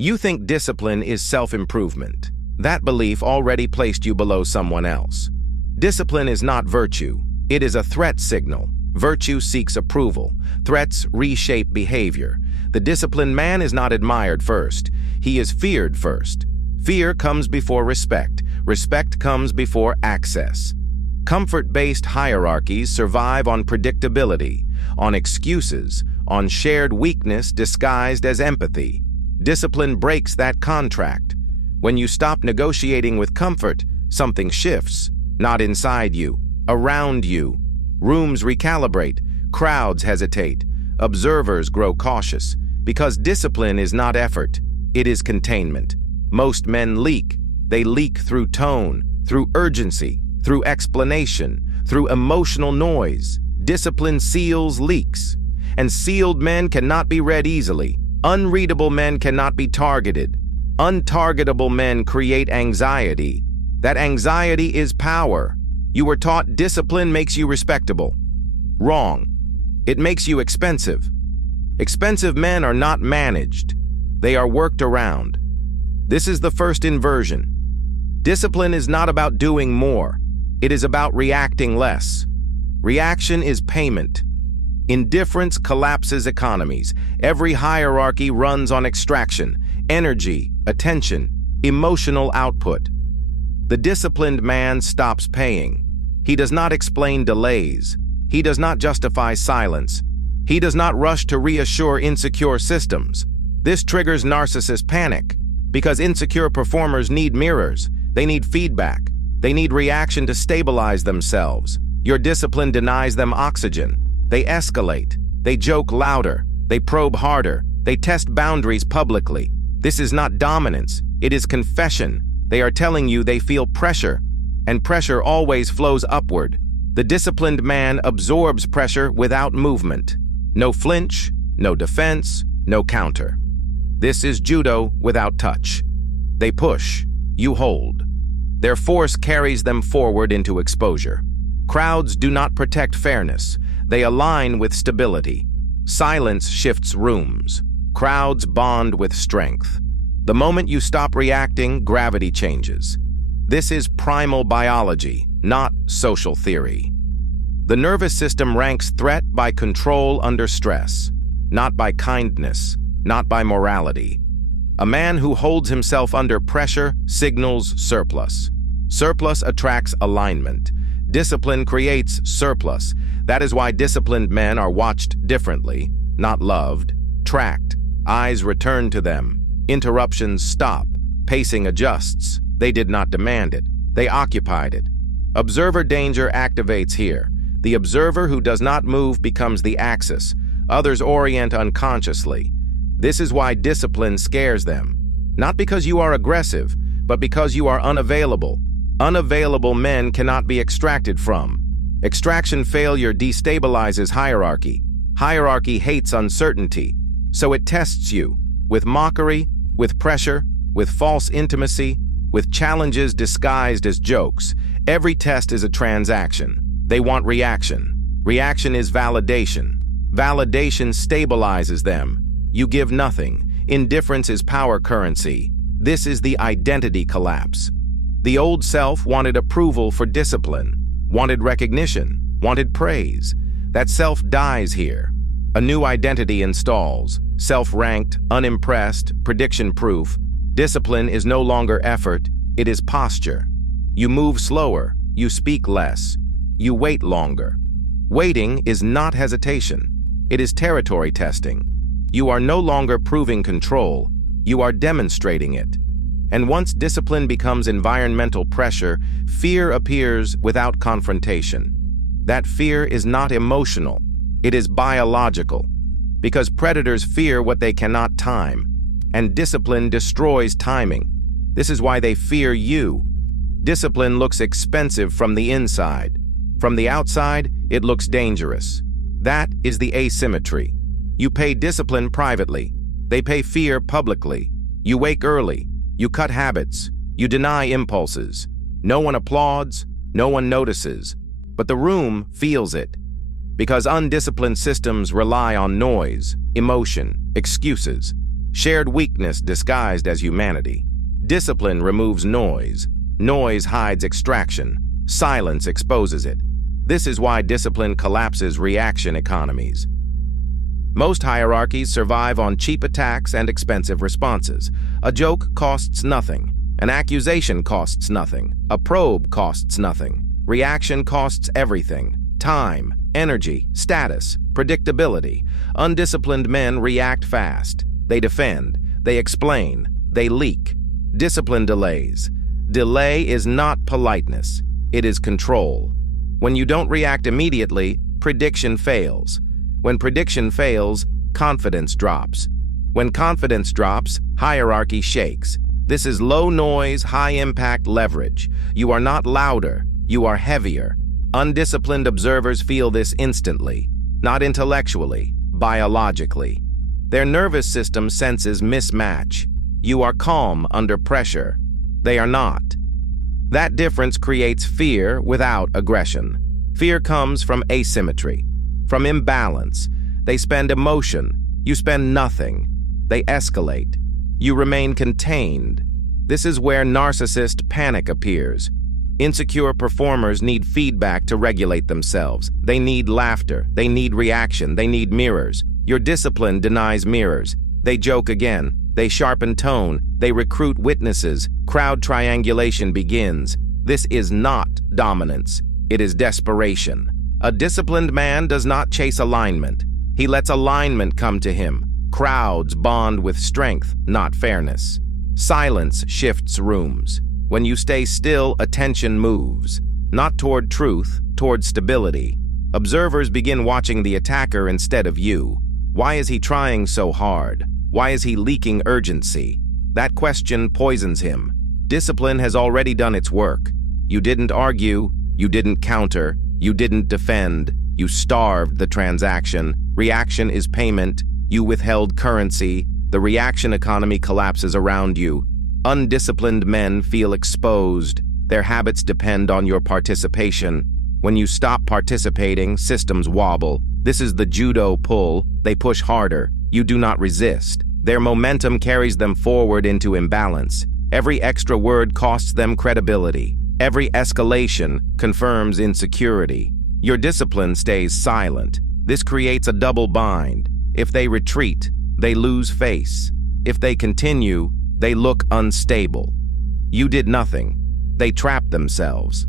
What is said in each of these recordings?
You think discipline is self-improvement. That belief already placed you below someone else. Discipline is not virtue. It is a threat signal. Virtue seeks approval. Threats reshape behavior. The disciplined man is not admired first. He is feared first. Fear comes before respect. Respect comes before access. Comfort-based hierarchies survive on predictability, on excuses, on shared weakness disguised as empathy. Discipline breaks that contract. When you stop negotiating with comfort, something shifts, not inside you, around you. Rooms recalibrate, crowds hesitate, observers grow cautious, because discipline is not effort, it is containment. Most men leak. They leak through tone, through urgency, through explanation, through emotional noise. Discipline seals leaks. And sealed men cannot be read easily. Unreadable men cannot be targeted. Untargetable men create anxiety. That anxiety is power. You were taught discipline makes you respectable. Wrong. It makes you expensive. Expensive men are not managed. They are worked around. This is the first inversion. Discipline is not about doing more. It is about reacting less. Reaction is payment. Indifference collapses economies. Every hierarchy runs on extraction, energy, attention, emotional output. The disciplined man stops paying. He does not explain delays. He does not justify silence. He does not rush to reassure insecure systems. This triggers narcissist panic, because insecure performers need mirrors. They need feedback. They need reaction to stabilize themselves. Your discipline denies them oxygen. They escalate. They joke louder. They probe harder. They test boundaries publicly. This is not dominance. It is confession. They are telling you they feel pressure, and pressure always flows upward. The disciplined man absorbs pressure without movement. No flinch, no defense, no counter. This is judo without touch. They push, you hold. Their force carries them forward into exposure. Crowds do not protect fairness. They align with stability. Silence shifts rooms. Crowds bond with strength. The moment you stop reacting, gravity changes. This is primal biology, not social theory. The nervous system ranks threat by control under stress, not by kindness, not by morality. A man who holds himself under pressure signals surplus. Surplus attracts alignment. Discipline creates surplus. That is why disciplined men are watched differently, not loved, tracked. Eyes return to them. Interruptions stop. Pacing adjusts. They did not demand it. They occupied it. Observer danger activates here. The observer who does not move becomes the axis. Others orient unconsciously. This is why discipline scares them. Not because you are aggressive, but because you are unavailable. Unavailable men cannot be extracted from. Extraction failure destabilizes hierarchy. Hierarchy hates uncertainty, so it tests you with mockery, with pressure, with false intimacy, with challenges disguised as jokes. Every test is a transaction. They want reaction. Reaction is validation. Validation stabilizes them. You give nothing. Indifference is power currency. This is the identity collapse. The old self wanted approval for discipline, wanted recognition, wanted praise. That self dies here. A new identity installs, self-ranked, unimpressed, prediction-proof. Discipline is no longer effort, it is posture. You move slower, you speak less, you wait longer. Waiting is not hesitation, it is territory testing. You are no longer proving control, you are demonstrating it. And once discipline becomes environmental pressure, fear appears without confrontation. That fear is not emotional, it is biological. Because predators fear what they cannot time, and discipline destroys timing. This is why they fear you. Discipline looks expensive from the inside. From the outside, it looks dangerous. That is the asymmetry. You pay discipline privately. They pay fear publicly. You wake early. You cut habits. You deny impulses. No one applauds. No one notices. But the room feels it. Because undisciplined systems rely on noise, emotion, excuses. shared weakness disguised as humanity. Discipline removes noise. Noise hides extraction. Silence exposes it. This is why discipline collapses reaction economies. Most hierarchies survive on cheap attacks and expensive responses. A joke costs nothing. An accusation costs nothing. A probe costs nothing. Reaction costs everything. Time, energy, status, predictability. Undisciplined men react fast. They defend. They explain. They leak. Discipline delays. Delay is not politeness. It is control. When you don't react immediately, prediction fails. When prediction fails, confidence drops. When confidence drops, hierarchy shakes. This is low noise, high impact leverage. You are not louder, you are heavier. Undisciplined observers feel this instantly, not intellectually, biologically. Their nervous system senses mismatch. You are calm under pressure. They are not. That difference creates fear without aggression. Fear comes from asymmetry, from imbalance. They spend emotion. You spend nothing. They escalate. You remain contained. This is where narcissist panic appears. Insecure performers need feedback to regulate themselves. They need laughter. They need reaction. They need mirrors. Your discipline denies mirrors. They joke again. They sharpen tone. They recruit witnesses. Crowd triangulation begins. This is not dominance. It is desperation. A disciplined man does not chase alignment. He lets alignment come to him. Crowds bond with strength, not fairness. Silence shifts rooms. When you stay still, attention moves. Not toward truth, toward stability. Observers begin watching the attacker instead of you. Why is he trying so hard? Why is he leaking urgency? That question poisons him. Discipline has already done its work. You didn't argue, you didn't counter, you didn't defend, you starved the transaction. Reaction is payment. You withheld currency. The reaction economy collapses around you. Undisciplined men feel exposed. Their habits depend on your participation. When you stop participating, systems wobble. This is the judo pull. They push harder. You do not resist. Their momentum carries them forward into imbalance. Every extra word costs them credibility. Every escalation confirms insecurity. Your discipline stays silent. This creates a double bind. If they retreat, they lose face. If they continue, they look unstable. You did nothing. They trapped themselves.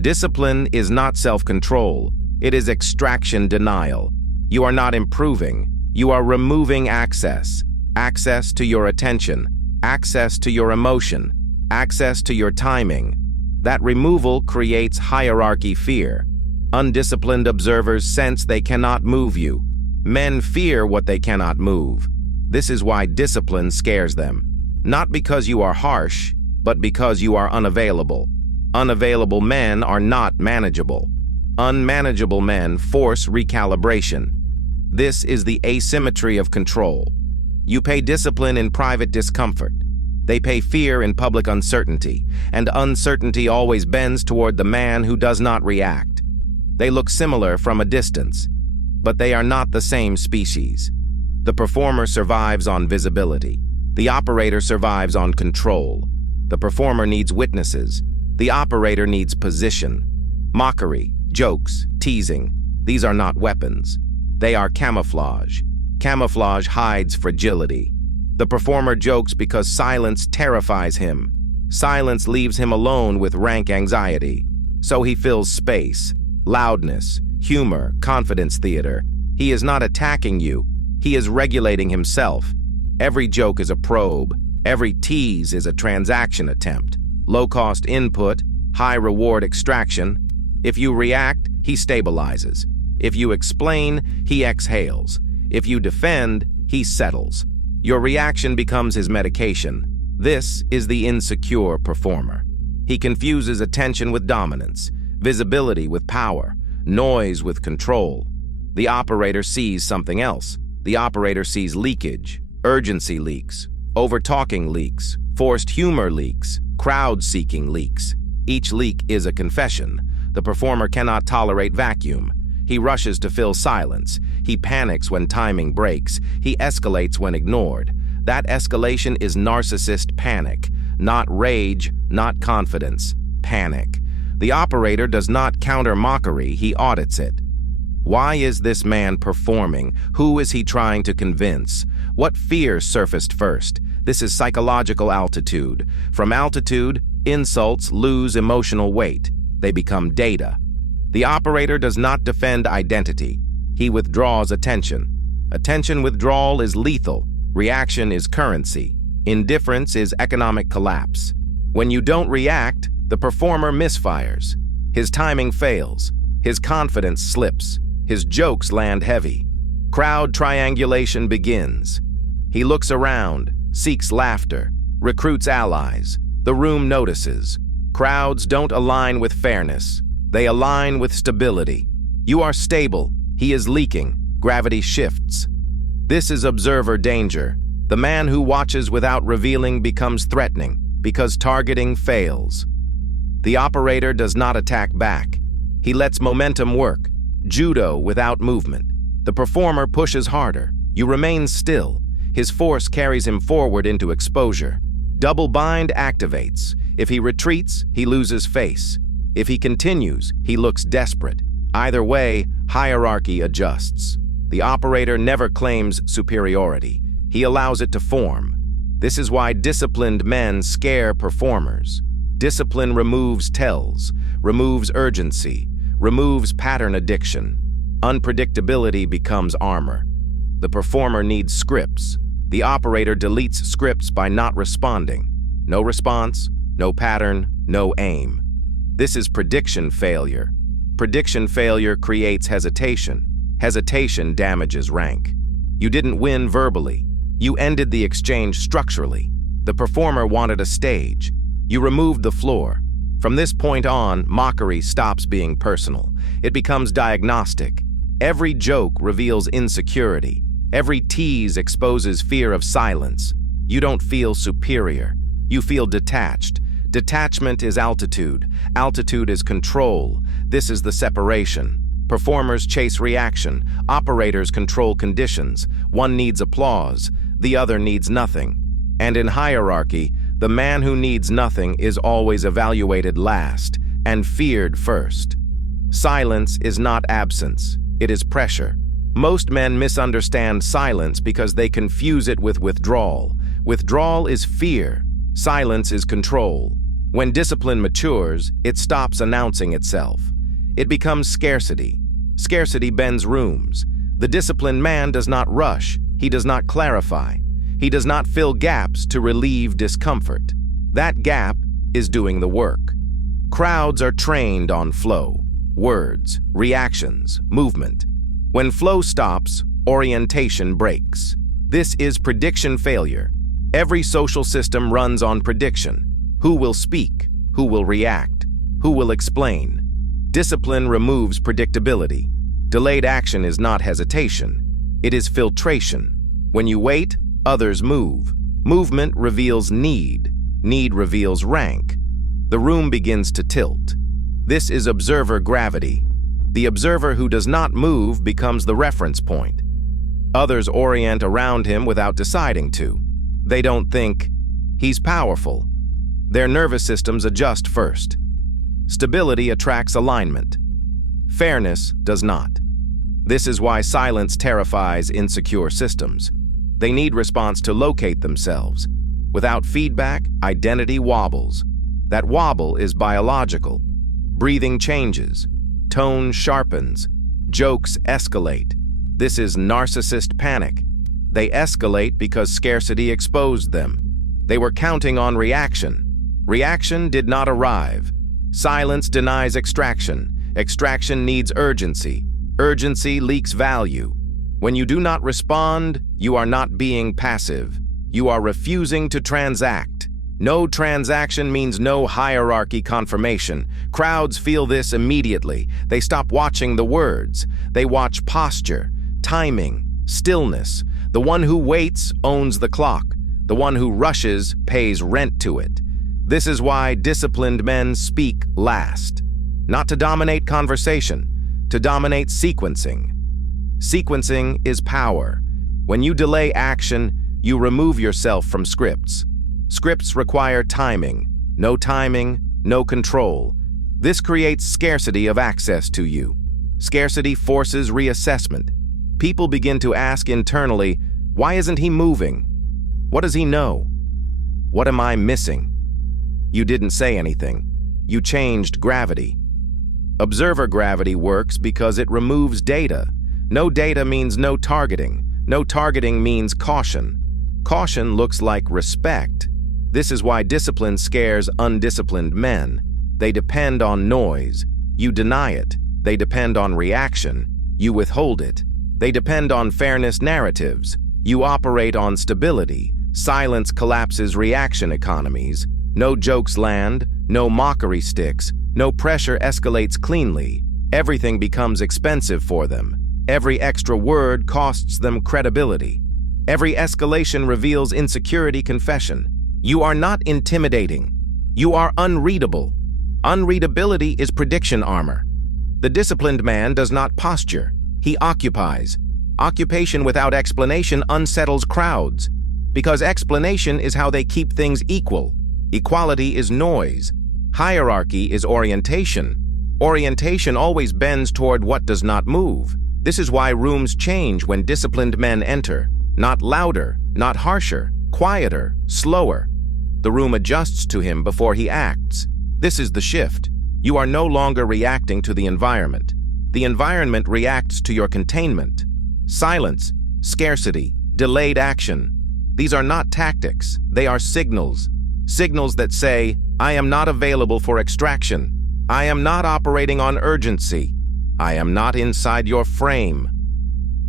Discipline is not self-control. It is extraction denial. You are not improving. You are removing access. Access to your attention. Access to your emotion. Access to your timing. That removal creates hierarchy fear. Undisciplined observers sense they cannot move you. Men fear what they cannot move. This is why discipline scares them. Not because you are harsh, but because you are unavailable. Unavailable men are not manageable. Unmanageable men force recalibration. This is the asymmetry of control. You pay discipline in private discomfort. They pay fear in public uncertainty, and uncertainty always bends toward the man who does not react. They look similar from a distance, but they are not the same species. The performer survives on visibility. The operator survives on control. The performer needs witnesses. The operator needs position. Mockery, jokes, teasing, these are not weapons. They are camouflage. Camouflage hides fragility. The performer jokes because silence terrifies him. Silence leaves him alone with rank anxiety. So he fills space, loudness, humor, confidence theater. He is not attacking you. He is regulating himself. Every joke is a probe. Every tease is a transaction attempt. Low-cost input, high-reward extraction. If you react, he stabilizes. If you explain, he exhales. If you defend, he settles. Your reaction becomes his medication. This is the insecure performer. He confuses attention with dominance, visibility with power, noise with control. The operator sees something else. The operator sees leakage, urgency leaks, over-talking leaks, forced humor leaks, crowd-seeking leaks. Each leak is a confession. The performer cannot tolerate vacuum. He rushes to fill silence. He panics when timing breaks. He escalates when ignored. That escalation is narcissist panic, not rage, not confidence, panic. The operator does not counter mockery, he audits it. Why is this man performing? Who is he trying to convince? What fear surfaced first? This is psychological altitude. From altitude, insults lose emotional weight. They become data. The operator does not defend identity. He withdraws attention. Attention withdrawal is lethal. Reaction is currency. Indifference is economic collapse. When you don't react, the performer misfires. His timing fails. His confidence slips. His jokes land heavy. Crowd triangulation begins. He looks around, seeks laughter, recruits allies. The room notices. Crowds don't align with fairness. They align with stability. You are stable. He is leaking. Gravity shifts. This is observer danger. The man who watches without revealing becomes threatening because targeting fails. The operator does not attack back. He lets momentum work. Judo without movement. The performer pushes harder. You remain still. His force carries him forward into exposure. Double bind activates. If he retreats, he loses face. If he continues, he looks desperate. Either way, hierarchy adjusts. The operator never claims superiority. He allows it to form. This is why disciplined men scare performers. Discipline removes tells, removes urgency, removes pattern addiction. Unpredictability becomes armor. The performer needs scripts. The operator deletes scripts by not responding. No response, no pattern, no aim. This is prediction failure. Prediction failure creates hesitation. Hesitation damages rank. You didn't win verbally. You ended the exchange structurally. The performer wanted a stage. You removed the floor. From this point on, mockery stops being personal. It becomes diagnostic. Every joke reveals insecurity. Every tease exposes fear of silence. You don't feel superior. You feel detached. Detachment is altitude. Altitude is control. This is the separation. Performers chase reaction. Operators control conditions. One needs applause. The other needs nothing. And in hierarchy, the man who needs nothing is always evaluated last and feared first. Silence is not absence. It is pressure. Most men misunderstand silence because they confuse it with withdrawal. Withdrawal is fear. Silence is control. When discipline matures, it stops announcing itself. It becomes scarcity. Scarcity bends rooms. The disciplined man does not rush. He does not clarify. He does not fill gaps to relieve discomfort. That gap is doing the work. Crowds are trained on flow, words, reactions, movement. When flow stops, orientation breaks. This is prediction failure. Every social system runs on prediction. Who will speak? Who will react? Who will explain? Discipline removes predictability. Delayed action is not hesitation. It is filtration. When you wait, others move. Movement reveals need. Need reveals rank. The room begins to tilt. This is observer gravity. The observer who does not move becomes the reference point. Others orient around him without deciding to. They don't think, he's powerful. Their nervous systems adjust first. Stability attracts alignment. Fairness does not. This is why silence terrifies insecure systems. They need response to locate themselves. Without feedback, identity wobbles. That wobble is biological. Breathing changes. Tone sharpens. Jokes escalate. This is narcissist panic. They escalate because scarcity exposed them. They were counting on reaction. Reaction did not arrive. Silence denies extraction. Extraction needs urgency. Urgency leaks value. When you do not respond, you are not being passive. You are refusing to transact. No transaction means no hierarchy confirmation. Crowds feel this immediately. They stop watching the words. They watch posture, timing, stillness. The one who waits owns the clock. The one who rushes pays rent to it. This is why disciplined men speak last. Not to dominate conversation, to dominate sequencing. Sequencing is power. When you delay action, You remove yourself from scripts. Scripts require timing. No timing, no control. This creates scarcity of access to you. Scarcity forces reassessment. People begin to ask internally, why isn't he moving? What does he know? What am I missing? You didn't say anything. You changed gravity. Observer gravity works because it removes data. No data means no targeting. No targeting means caution. Caution looks like respect. This is why discipline scares undisciplined men. They depend on noise. You deny it. They depend on reaction. You withhold it. They depend on fairness narratives. You operate on stability. Silence collapses reaction economies. No jokes land, no mockery sticks, no pressure escalates cleanly. Everything becomes expensive for them. Every extra word costs them credibility. Every escalation reveals insecurity confession. You are not intimidating. You are unreadable. Unreadability is prediction armor. The disciplined man does not posture. He occupies. Occupation without explanation unsettles crowds, because explanation is how they keep things equal. Equality is noise. Hierarchy is orientation. Orientation always bends toward what does not move. This is why rooms change when disciplined men enter. Not louder, not harsher, quieter, slower. The room adjusts to him before he acts. This is the shift. You are no longer reacting to the environment. The environment reacts to your containment. Silence, scarcity, delayed action. These are not tactics. They are signals. Signals that say, I am not available for extraction. I am not operating on urgency. I am not inside your frame.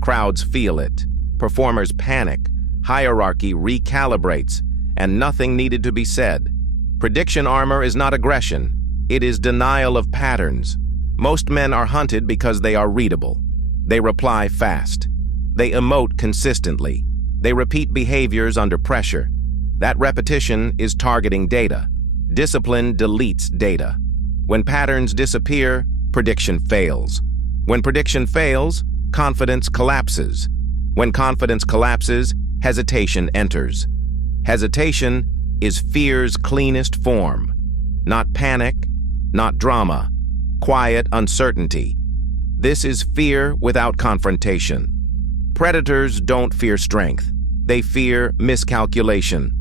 Crowds feel it. Performers panic. Hierarchy recalibrates, and nothing needed to be said. Prediction armor is not aggression. It is denial of patterns. Most men are hunted because they are readable. They reply fast. They emote consistently. They repeat behaviors under pressure. That repetition is targeting data. Discipline deletes data. When patterns disappear, prediction fails. When prediction fails, confidence collapses. When confidence collapses, hesitation enters. Hesitation is fear's cleanest form. Not panic, not drama. Quiet uncertainty. This is fear without confrontation. Predators don't fear strength. They fear miscalculation.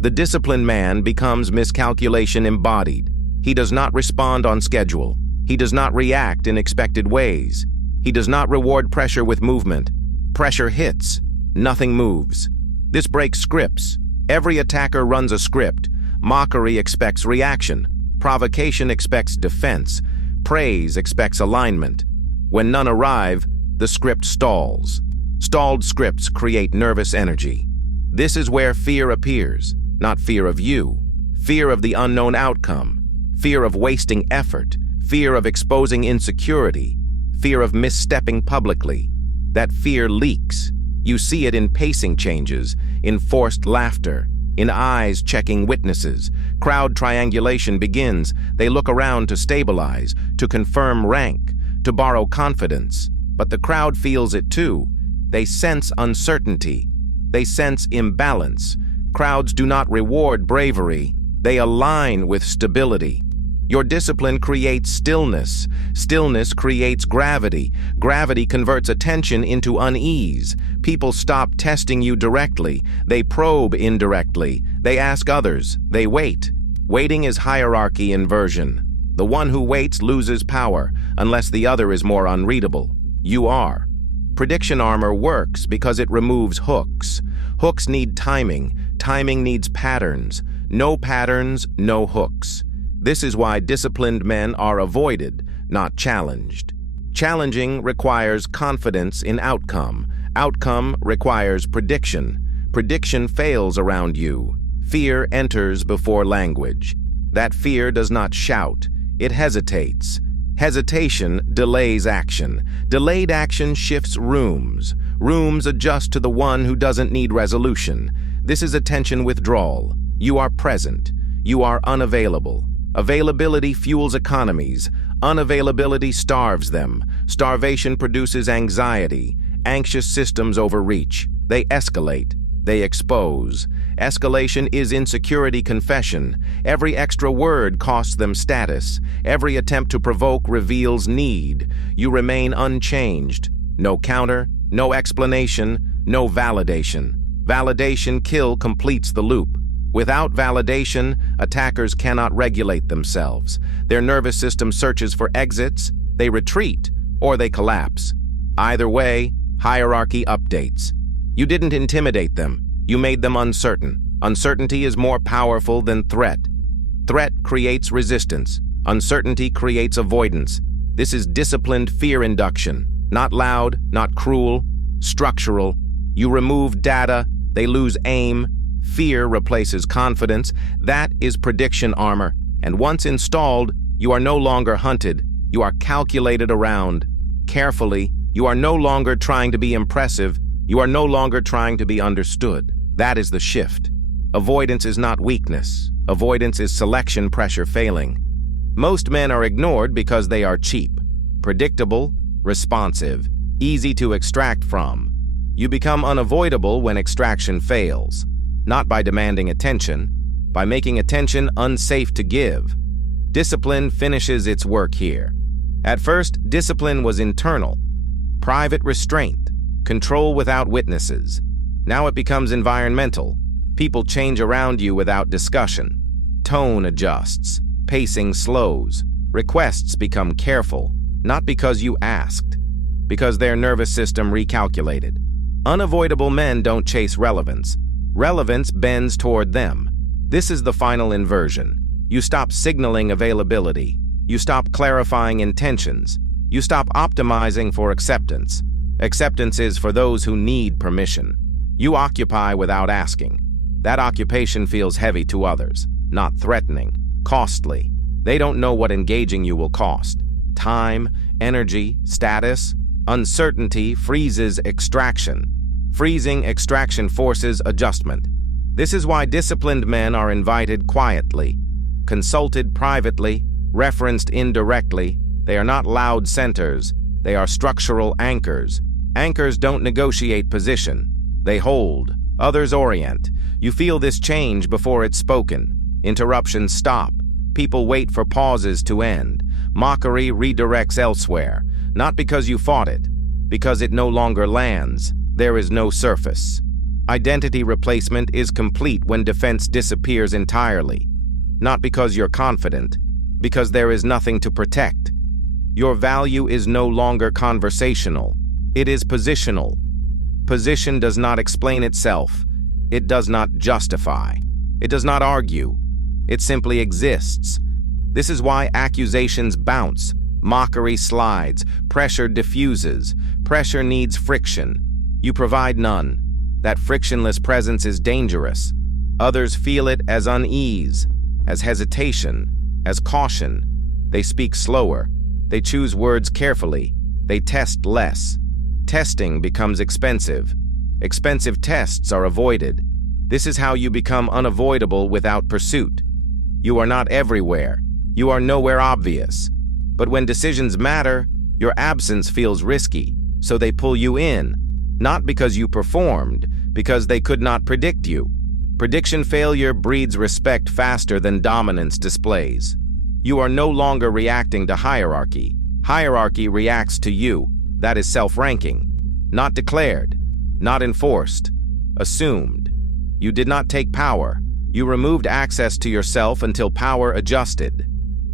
The disciplined man becomes miscalculation embodied. He does not respond on schedule. He does not react in expected ways. He does not reward pressure with movement. Pressure hits. Nothing moves. This breaks scripts. Every attacker runs a script. Mockery expects reaction. Provocation expects defense. Praise expects alignment. When none arrive, the script stalls. Stalled scripts create nervous energy. This is where fear appears. Not fear of you. Fear of the unknown outcome. Fear of wasting effort. Fear of exposing insecurity. Fear of misstepping publicly. That fear leaks. You see it in pacing changes, in forced laughter, in eyes checking witnesses. Crowd triangulation begins. They look around to stabilize, to confirm rank, to borrow confidence. But the crowd feels it too. They sense uncertainty. They sense imbalance. Crowds do not reward bravery. They align with stability. Your discipline creates stillness. Stillness creates gravity. Gravity converts attention into unease. People stop testing you directly. They probe indirectly. They ask others. They wait. Waiting is hierarchy inversion. The one who waits loses power, unless the other is more unreadable. You are. Prediction armor works because it removes hooks. Hooks need timing. Timing needs patterns. No patterns, no hooks. This is why disciplined men are avoided, not challenged. Challenging requires confidence in outcome. Outcome requires prediction. Prediction fails around you. Fear enters before language. That fear does not shout. It hesitates. Hesitation delays action. Delayed action shifts rooms. Rooms adjust to the one who doesn't need resolution. This is attention withdrawal. You are present. You are unavailable. Availability fuels economies. Unavailability starves them. Starvation produces anxiety. Anxious systems overreach. They escalate. they expose. Escalation is insecurity confession. Every extra word costs them status. Every attempt to provoke reveals need. You remain unchanged. No counter, no explanation, no validation. Validation kill completes the loop. Without validation, attackers cannot regulate themselves. Their nervous system searches for exits, they retreat, or they collapse. Either way, hierarchy updates. You didn't intimidate them, you made them uncertain. Uncertainty is more powerful than threat. Threat creates resistance. Uncertainty creates avoidance. This is disciplined fear induction. Not loud, not cruel, structural. You remove data, they lose aim. Fear replaces confidence. That is prediction armor. And once installed, you are no longer hunted. You are calculated around. Carefully, you are no longer trying to be impressive. You are no longer trying to be understood. That is the shift. Avoidance is not weakness. Avoidance is selection pressure failing. Most men are ignored because they are cheap, predictable, responsive, easy to extract from. You become unavoidable when extraction fails. Not by demanding attention, by making attention unsafe to give. Discipline finishes its work here. At first, discipline was internal, private restraint, control without witnesses. Now it becomes environmental. People change around you without discussion. Tone adjusts, pacing slows, requests become careful, not because you asked, because their nervous system recalculated. Unavoidable men don't chase relevance. Relevance bends toward them. This is the final inversion. You stop signaling availability. You stop clarifying intentions. You stop optimizing for acceptance. Acceptance is for those who need permission. You occupy without asking. That occupation feels heavy to others, not threatening, costly. They don't know what engaging you will cost. Time, energy, status, uncertainty freezes extraction. Freezing extraction forces adjustment. This is why disciplined men are invited quietly, consulted privately, referenced indirectly. They are not loud centers. They are structural anchors. Anchors don't negotiate position. They hold. Others orient. You feel this change before it's spoken. Interruptions stop. People wait for pauses to end. Mockery redirects elsewhere. Not because you fought it, because it no longer lands. There is no surface. Identity replacement is complete when defense disappears entirely. Not because you're confident, because there is nothing to protect. Your value is no longer conversational. It is positional. Position does not explain itself. It does not justify. It does not argue. It simply exists. This is why accusations bounce, mockery slides, pressure diffuses. Pressure needs friction. You provide none. That frictionless presence is dangerous. Others feel it as unease, as hesitation, as caution. They speak slower. They choose words carefully. They test less. Testing becomes expensive. Expensive tests are avoided. This is how you become unavoidable without pursuit. You are not everywhere. You are nowhere obvious. But when decisions matter, your absence feels risky, so they pull you in. Not because you performed, because they could not predict you. Prediction failure breeds respect faster than dominance displays. You are no longer reacting to hierarchy. Hierarchy reacts to you. That is self-ranking. Not declared, not enforced, assumed. You did not take power. You removed access to yourself until power adjusted.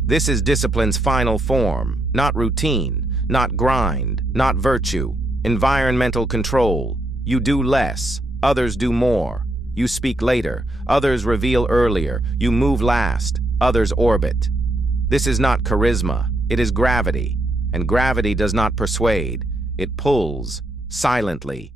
This is discipline's final form, not routine, not grind, not virtue. Environmental control. You do less, others do more. You speak later, others reveal earlier. You move last, others orbit. This is not charisma, it is gravity. And gravity does not persuade, it pulls, silently,